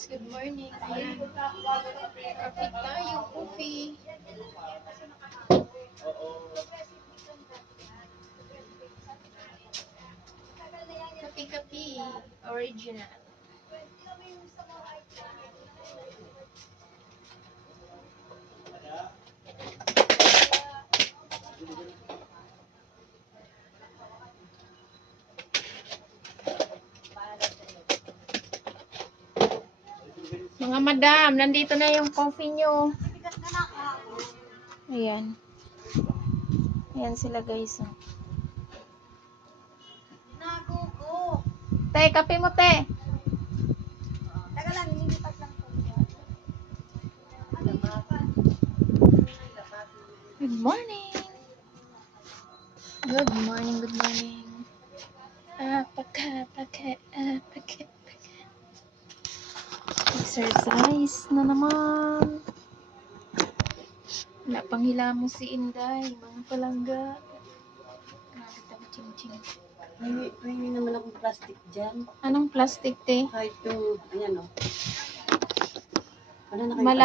guys, good morning. Ayan. Kapit tayo, coffee. Kapi-kapi, original. Mga madam, nandito na yung coffee nyo. Ayan. Ayan sila guys. Nagugo. Te, kape mo te. Taga lang, nilipat lang po. Good morning. Good morning, good morning. Apaka. Exercise na naman. Wala pang hila mo si Inday, mga palangga. Grabe tang ching-ching. May naman akong plastic dyan. Anong plastic te? Kahit yung, ayan o. Wala na kayo. Mala